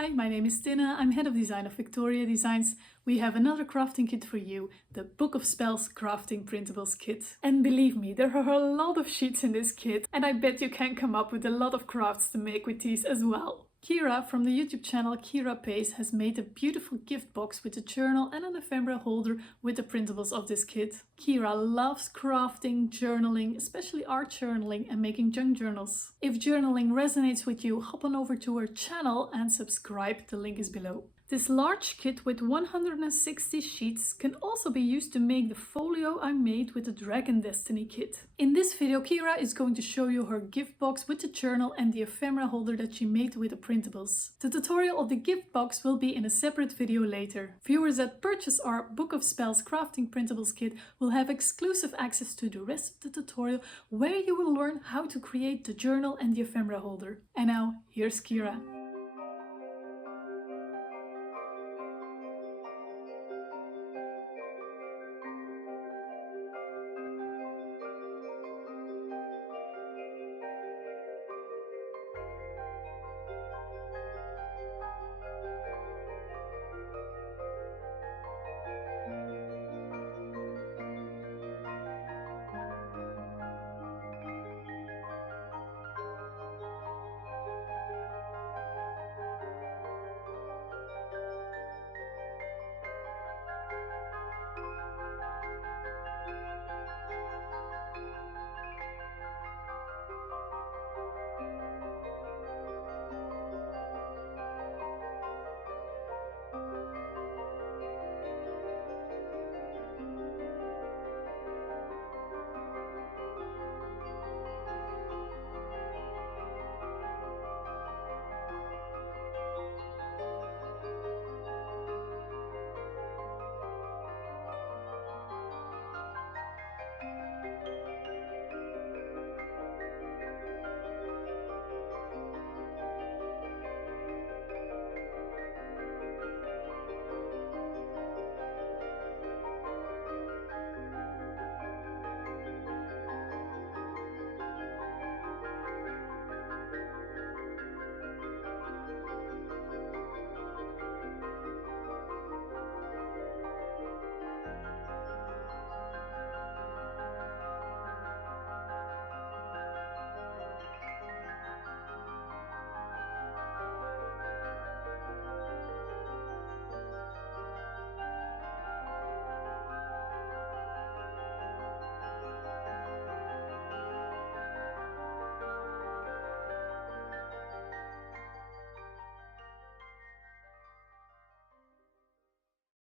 Hi, my name is Tina. I'm head of design of Victoria Designs. We have another crafting kit for you, the Book of Spells Crafting Printables Kit. And believe me, there are a lot of sheets in this kit, and I bet you can come up with a lot of crafts to make with these as well. Kyra from the YouTube channel Kyra Pays has made a beautiful gift box with a journal and an ephemera holder with the printables of this kit. Kyra loves crafting, journaling, especially art journaling and making junk journals. If journaling resonates with you, hop on over to her channel and subscribe, the link is below. This large kit with 160 sheets can also be used to make the folio I made with the Dragon Destiny kit. In this video, Kyra is going to show you her gift box with the journal and the ephemera holder that she made with the printables. The tutorial of the gift box will be in a separate video later. Viewers that purchase our Book of Spells Crafting Printables kit will have exclusive access to the rest of the tutorial, where you will learn how to create the journal and the ephemera holder. And now, here's Kyra.